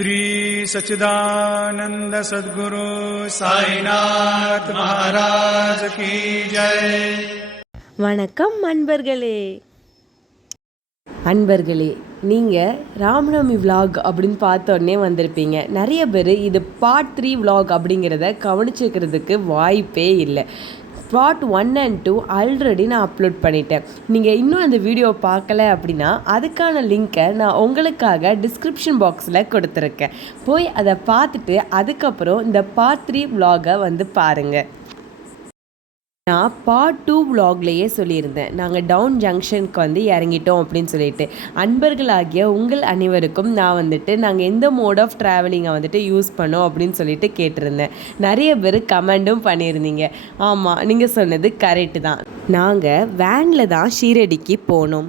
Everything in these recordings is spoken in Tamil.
श्री सच्चिदानंद सद्गुरु साईनाथ महाराज की जय. வணக்கம் அன்பர்களே, நீங்கள் ராமநவமி விலாக் அப்படின்னு பார்த்தோன்னே வந்திருப்பீங்க. நிறைய பேர் இது பார்ட் 3 விலாக் அப்படிங்கிறத கவனிச்சுக்கிறதுக்கு வாய்ப்பே இல்லை. பார்ட் 1 and 2 ஆல்ரெடி நான் அப்லோட் பண்ணிட்டேன். நீங்கள் இன்னும் அந்த வீடியோ பார்க்கல அப்படின்னா அதுக்கான லிங்க்கை நான் உங்களுக்காக டிஸ்கிரிப்ஷன் பாக்ஸில் கொடுத்துருக்கேன். போய் அதை பார்த்துட்டு அதுக்கப்புறம் இந்த பார்ட் 3 விலாகை வந்து பாருங்கள். நான் பார்ட் 2 விலாக்லேயே சொல்லியிருந்தேன், நாங்கள் டவுன் ஜங்ஷனுக்கு வந்து இறங்கிட்டோம் அப்படின்னு சொல்லிட்டு. அன்பர்களாகிய உங்கள் அனைவருக்கும் நான் வந்துட்டு நாங்கள் எந்த மோட் ஆஃப் ட்ராவலிங்கை வந்துட்டு யூஸ் பண்ணோம் அப்படின்னு சொல்லிட்டு கேட்டிருந்தேன். நிறைய பேர் கமெண்டும் பண்ணியிருந்தீங்க. ஆமாம், நீங்கள் சொன்னது கரெக்டு தான். நாங்கள் வேனில் தான் ஷீரடிக்கு போனோம்.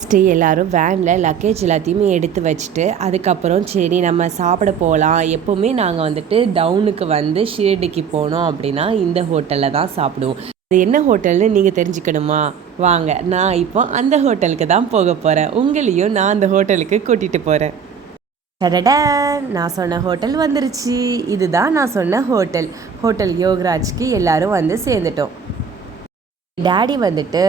ஃபஸ்ட்டு எல்லோரும் வேனில் லக்கேஜ் எல்லாத்தையுமே எடுத்து வச்சுட்டு அதுக்கப்புறம் சரி நம்ம சாப்பிட போகலாம். எப்போவுமே நாங்கள் வந்துட்டு டவுனுக்கு வந்து ஷீரடிக்கு போனோம் அப்படின்னா இந்த ஹோட்டலில் தான் சாப்பிடுவோம். அது என்ன ஹோட்டல்னு நீங்கள் தெரிஞ்சுக்கணுமா? வாங்க, நான் இப்போ அந்த ஹோட்டலுக்கு தான் போக போகிறேன். உங்களையும் நான் அந்த ஹோட்டலுக்கு கூட்டிகிட்டு போகிறேன். டடடா, நான் சொன்ன ஹோட்டல் வந்துருச்சு. இதுதான் நான் சொன்ன ஹோட்டல் யோகராஜ்க்கு எல்லோரும் வந்து சேர்ந்துட்டோம். டேடி வந்துட்டு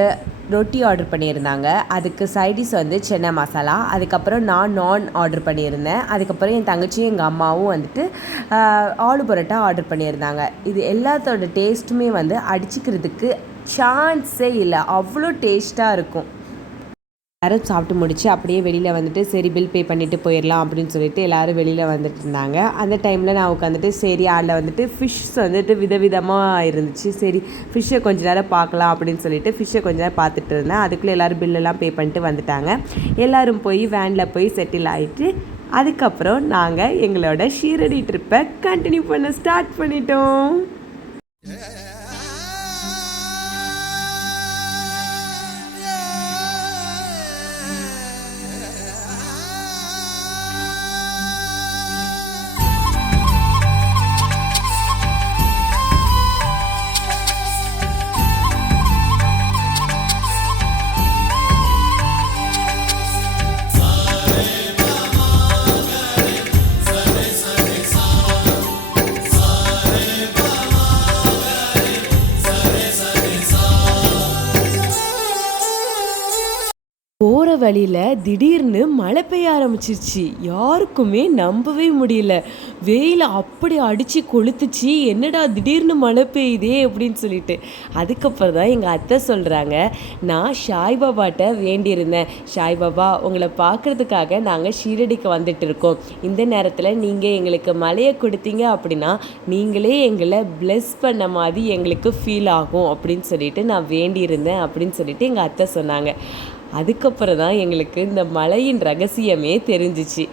ரொட்டி ஆர்டர் பண்ணியிருந்தாங்க. அதுக்கு சைடிஷ் வந்து சென்னை மசாலா. அதுக்கப்புறம் நான் நான் ஆர்டர் பண்ணியிருந்தேன். அதுக்கப்புறம் என் தங்கச்சியும் எங்கள் அம்மாவும் வந்துட்டு ஆலு பரோட்டா ஆர்டர் பண்ணியிருந்தாங்க. இது எல்லாத்தோட டேஸ்ட்டுமே வந்து அடிச்சுக்கிறதுக்கு சான்ஸே இல்லை, அவ்வளோ டேஸ்ட்டாக இருக்கும். எல்லோரும் சாப்பிட்டு முடிச்சு அப்படியே வெளியில் வந்துட்டு சரி பில் பே பண்ணிவிட்டு போயிடலாம் அப்படின்னு சொல்லிட்டு எல்லோரும் வெளியில் வந்துட்டு இருந்தாங்க. அந்த டைமில் நான் உட்காந்துட்டு சரி அதில் வந்துட்டு ஃபிஷ் வந்துட்டு விதவிதமாக இருந்துச்சு. சரி ஃபிஷ்ஷை கொஞ்ச நேரம் பார்க்கலாம் அப்படின்னு சொல்லிட்டு ஃபிஷ்ஷை கொஞ்ச நேரம் பார்த்துட்டு இருந்தேன். அதுக்குள்ளே எல்லோரும் பில்லெல்லாம் பே பண்ணிட்டு வந்துட்டாங்க. எல்லோரும் போய் வேனில் போய் செட்டில் ஆகிட்டு அதுக்கப்புறம் நாங்கள் எங்களோட ஷீரடி ட்ரிப்பை கண்டினியூ பண்ண ஸ்டார்ட் பண்ணிட்டோம். போகிற வழியில் திடீர்னு மழை பெய்ய ஆரம்பிச்சிருச்சு. யாருக்குமே நம்பவே முடியல. வெயில் அப்படி அடித்து கொளுத்துச்சு. என்னடா திடீர்னு மழை பெய்யுதே அப்படின்னு சொல்லிட்டு. அதுக்கப்புறம் தான் எங்கள் அத்தை சொல்கிறாங்க, நான் சாய்பாபாட்ட வேண்டியிருந்தேன், சாய்பாபா உங்களை பார்க்குறதுக்காக நாங்கள் ஷீரடிக்கு வந்துட்டு இருக்கோம். இந்த நேரத்தில் நீங்கள் எங்களுக்கு மழையை கொடுத்தீங்க அப்படின்னா நீங்களே எங்களை பிளெஸ் பண்ண மாதிரி எங்களுக்கு ஃபீல் ஆகும் அப்படின்னு சொல்லிட்டு நான் வேண்டியிருந்தேன் அப்படின்னு சொல்லிட்டு எங்கள் அத்தை சொன்னாங்க. அதுக்கப்புறம் தான் எங்களுக்கு இந்த மலையின் ரகசியமே தெரிஞ்சிச்சு.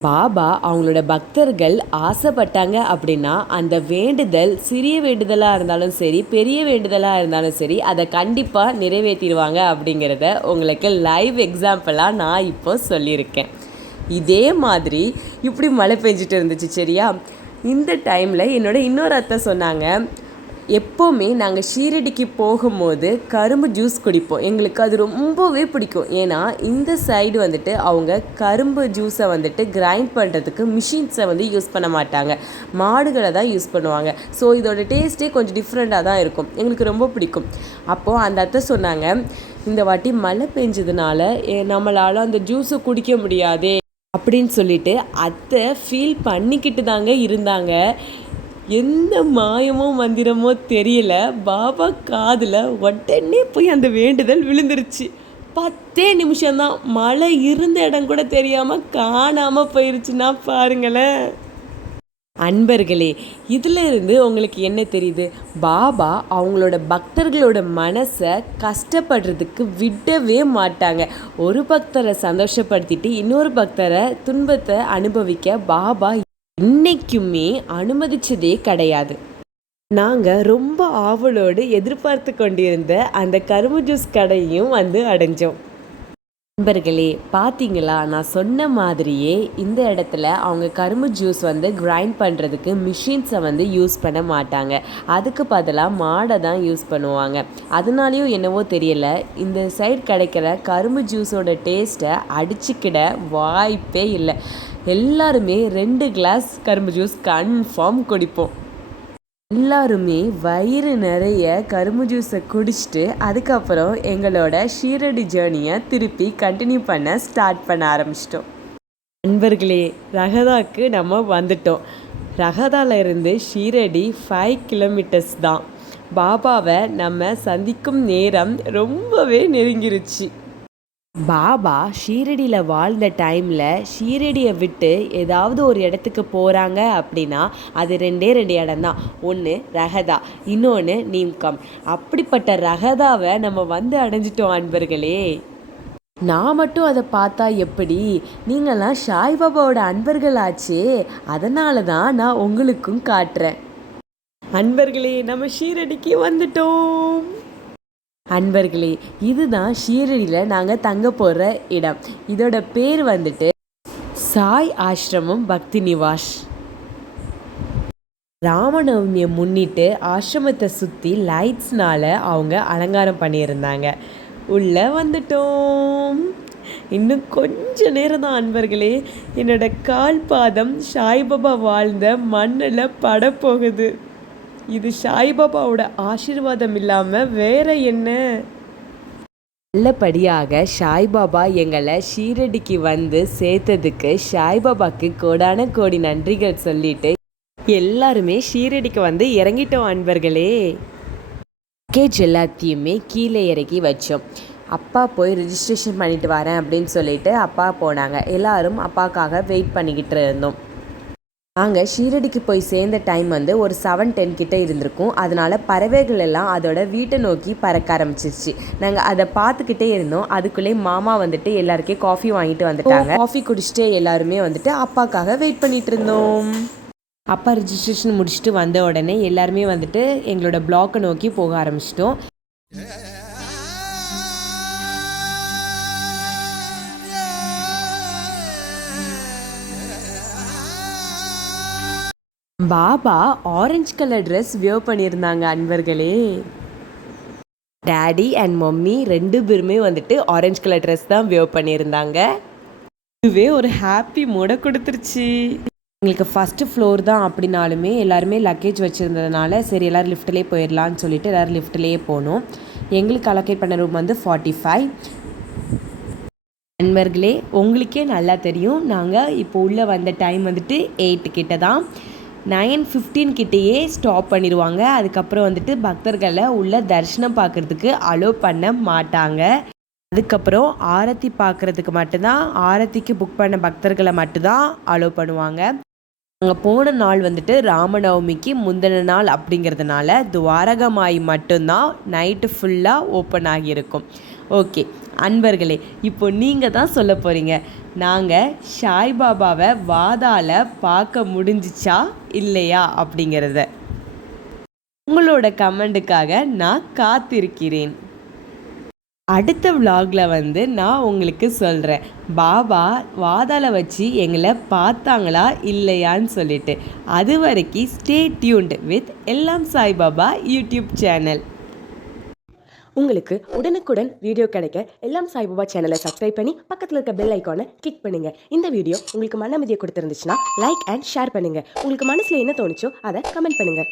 பாபா அவங்களோட பக்தர்கள் ஆசைப்பட்டாங்க அப்படின்னா அந்த வேண்டுதல் சிறிய வேண்டுதலாக இருந்தாலும் சரி பெரிய வேண்டுதலாக இருந்தாலும் சரி அதை கண்டிப்பாக நிறைவேற்றிடுவாங்க அப்படிங்கிறத உங்களுக்கு லைவ் எக்ஸாம்பிளாக நான் இப்போ சொல்லியிருக்கேன். இதே மாதிரி இப்படி மழை பெஞ்சிட்டு இருந்துச்சு. சரியா, இந்த டைமில் என்னோட இன்னொரு அத்தை சொன்னாங்க, எப்போவுமே நாங்கள் ஷீரடிக்கு போகும்போது கரும்பு ஜூஸ் குடிப்போம். எங்களுக்கு அது ரொம்பவே பிடிக்கும். ஏன்னா இந்த சைடு வந்துட்டு அவங்க கரும்பு ஜூஸை வந்துட்டு கிரைண்ட் பண்ணுறதுக்கு மிஷின்ஸை வந்து யூஸ் பண்ண மாட்டாங்க, மாடுகளை தான் யூஸ் பண்ணுவாங்க. ஸோ இதோட டேஸ்ட்டே கொஞ்சம் டிஃப்ரெண்ட்டாக தான் இருக்கும். எங்களுக்கு ரொம்ப பிடிக்கும். அப்போது அந்த அத்தை சொன்னாங்க, இந்த வாட்டி மழை பெஞ்சதுனால நம்மளால் அந்த ஜூஸை குடிக்க முடியாதே அப்படின்னு சொல்லிட்டு அத்தை ஃபீல் பண்ணிக்கிட்டு தாங்க இருந்தாங்க. எந்த மாயமோ மந்திரமோ தெரியல, பாபா காதில் உடனே போய் அந்த வேண்டுதல் விழுந்துருச்சு. 10 நிமிஷம்தான், மழை இருந்த இடம் கூட தெரியாமல் காணாமல் போயிருச்சுன்னா பாருங்களேன். அன்பர்களே, இதில் இருந்து உங்களுக்கு என்ன தெரியுது? பாபா அவங்களோட பக்தர்களோட மனசை கஷ்டப்படுறதுக்கு விடவே மாட்டாங்க. ஒரு பக்தரை சந்தோஷப்படுத்திட்டு இன்னொரு பக்தரை துன்பத்தை அனுபவிக்க பாபா இன்னைக்குமே அனுமதிச்சதே கிடையாது. நாங்கள் ரொம்ப ஆவலோடு எதிர்பார்த்து கொண்டிருந்த அந்த கரும்பு ஜூஸ் கடையும் வந்து அடைஞ்சோம். நண்பர்களே, பார்த்தீங்களா? நான் சொன்ன மாதிரியே இந்த இடத்துல அவங்க கரும்பு ஜூஸ் வந்து கிரைண்ட் பண்ணுறதுக்கு மிஷின்ஸை வந்து யூஸ் பண்ண மாட்டாங்க. அதுக்கு பதிலாக மாடை தான் யூஸ் பண்ணுவாங்க. அதனாலேயும் என்னவோ தெரியல, இந்த சைடு கிடைக்கிற கரும்பு ஜூஸோட டேஸ்ட்டை அடிச்சுக்கிட வாய்ப்பே இல்லை. எல்லாருமே 2 கிளாஸ் கரும்பு ஜூஸ் கன்ஃபார்ம் குடிப்போம். எல்லாருமே வயிறு நிறைய கரும்பு ஜூஸை குடிச்சிட்டு அதுக்கப்புறம் எங்களோட ஷீரடி ஜேர்னியை திருப்பி கண்டினியூ பண்ண ஸ்டார்ட் பண்ண ஆரம்பிச்சிட்டோம். நண்பர்களே, ரகதாக்கு நம்ம வந்துட்டோம். ரகதால இருந்து ஷீரடி 5 கிலோமீட்டர்ஸ் தான். பாபாவை நம்ம சந்திக்கும் நேரம் ரொம்பவே நெருங்கிருச்சு. பாபா ஷீரடியில் வாழ்ந்த டைமில் ஷீரடியை விட்டு ஏதாவது ஒரு இடத்துக்கு போகிறாங்க அப்படின்னா அது 2 இடம்தான். ஒன்று ரகதா, இன்னொன்று நீம்கம். அப்படிப்பட்ட ரகதாவை நம்ம வந்து அடைஞ்சிட்டோம் அன்பர்களே. நான் மட்டும் அதை பார்த்தா எப்படி? நீங்களாம் சாய்பாபாவோட அன்பர்களாச்சே, அதனால தான் நான் உங்களுக்கும் காட்டுறேன். அன்பர்களே, நம்ம ஷீரடிக்கு வந்துட்டோம். அன்பர்களே, இதுதான் ஷீரடியில் நாங்கள் தங்க போகிற இடம். இதோட பேர் வந்துட்டு சாய் ஆசிரமம் பக்தி நிவாஸ். ராமநவமியை முன்னிட்டு ஆசிரமத்தை சுற்றி லைட்ஸ்னால் அவங்க அலங்காரம் பண்ணியிருந்தாங்க. உள்ளே வந்துட்டோம். இன்னும் கொஞ்ச நேரம் தான் அன்பர்களே, என்னோட கால் பாதம் சாய்பாபா வாழ்ந்த மண்ணில் படப்போகுது. இது சாய்பாபாவோட ஆசீர்வாதம் இல்லாமல் வேற என்ன? நல்லபடியாக சாய்பாபா எங்களை ஷீரடிக்கு வந்து சேர்த்ததுக்கு சாய்பாபாக்கு கோடான கோடி நன்றிகள் சொல்லிட்டு எல்லாருமே ஷீரடிக்கு வந்து இறங்கிட்டோம் அன்பர்களே. பேக்கேஜ் எல்லாத்தையுமே கீழே இறக்கி வச்சோம். அப்பா போய் ரிஜிஸ்ட்ரேஷன் பண்ணிட்டு வரேன் அப்படின்னு சொல்லிட்டு அப்பா போனாங்க. எல்லாரும் அப்பாவுக்காக வெயிட் பண்ணிக்கிட்டு இருந்தோம். நாங்கள் ஷீரடிக்கு போய் சேர்ந்த டைம் வந்து ஒரு 7:10 கிட்டே இருந்திருக்கும். அதனால் பறவைகள் எல்லாம் அதோட வீட்டை நோக்கி பறக்க ஆரம்பிச்சிருச்சு. நாங்கள் அதை பார்த்துக்கிட்டே இருந்தோம். அதுக்குள்ளே மாமா வந்துட்டு எல்லாருக்கே காஃபி வாங்கிட்டு வந்துட்டாங்க. காஃபி குடிச்சிட்டு எல்லாருமே வந்துட்டு அப்பாவுக்காக வெயிட் பண்ணிட்டு இருந்தோம். அப்பா ரிஜிஸ்ட்ரேஷன் முடிச்சுட்டு வந்த உடனே எல்லாருமே வந்துட்டு எங்களோட பிளாக்கை நோக்கி போக ஆரம்பிச்சிட்டோம். Baba orange colour dress wear பண்ணியிருந்தாங்க அன்பர்களே. டேடி அண்ட் மம்மி 2 பேருமே வந்துட்டு ஆரஞ்சு கலர் ட்ரெஸ் தான் வியர் பண்ணியிருந்தாங்க. இதுவே ஒரு ஹாப்பி மூடை கொடுத்துருச்சு. எங்களுக்கு ஃபஸ்ட்டு ஃப்ளோர் தான் அப்படின்னாலுமே எல்லாருமே லக்கேஜ் வச்சுருந்ததுனால சரி எல்லோரும் லிஃப்ட்லேயே போயிடலான்னு சொல்லிட்டு எல்லோரும் லிஃப்ட்லேயே போனோம். எங்களுக்கு அலோகேட் பண்ண ரூம் வந்து 45. நண்பர்களே, உங்களுக்கே நல்லா தெரியும், நாங்கள் இப்போ உள்ளே வந்த டைம் வந்துட்டு 8 கிட்ட தான். 9:15 கிட்டேயே ஸ்டாப் பண்ணிடுவாங்க. அதுக்கப்புறம் வந்துட்டு பக்தர்களை உள்ள தரிசனம் பார்க்குறதுக்கு அலோவ் பண்ண மாட்டாங்க. அதுக்கப்புறம் ஆரத்தி பார்க்குறதுக்கு மட்டும்தான், ஆரத்திக்கு புக் பண்ண பக்தர்களை மட்டும்தான் அலோவ் பண்ணுவாங்க. அங்கே போன நாள் வந்துட்டு ராமநவமிக்கு முந்தின நாள் அப்படிங்கிறதுனால துவாரகமாயி மட்டும்தான் நைட்டு ஃபுல்லாக ஓப்பன் ஆகியிருக்கும். ஓகே அன்பர்களே, இப்போ நீங்கள் தான் சொல்ல போகிறீங்க, நாங்கள் சாய்பாபாவை வாதால் பார்க்க முடிஞ்சிச்சா இல்லையா அப்படிங்கிறத. உங்களோட கமெண்ட்டுக்காக நான் காத்திருக்கிறேன். அடுத்த விலாகில் வந்து நான் உங்களுக்கு சொல்கிறேன் பாபா வாதால வச்சு எங்களை பார்த்தாங்களா இல்லையான்னு சொல்லிட்டு. அது வரைக்கும் ஸ்டே டியூன்ட் வித் எல்லாம் சாய்பாபா யூடியூப் சேனல். உங்களுக்கு உடனுக்குடன் வீடியோ கிடைக்க எல்லாம் சாய்பாபா சேனலை சப்ஸ்கிரைப் பண்ணி பக்கத்தில் இருக்க பெல் ஐக்கானை கிளிக் பண்ணுங்கள். இந்த வீடியோ உங்களுக்கு மன அமைதியை கொடுத்துருந்துச்சுன்னா லைக் அண்ட் ஷேர் பண்ணுங்கள். உங்களுக்கு மனசில் என்ன தோணுச்சோ அதை கமெண்ட் பண்ணுங்கள்.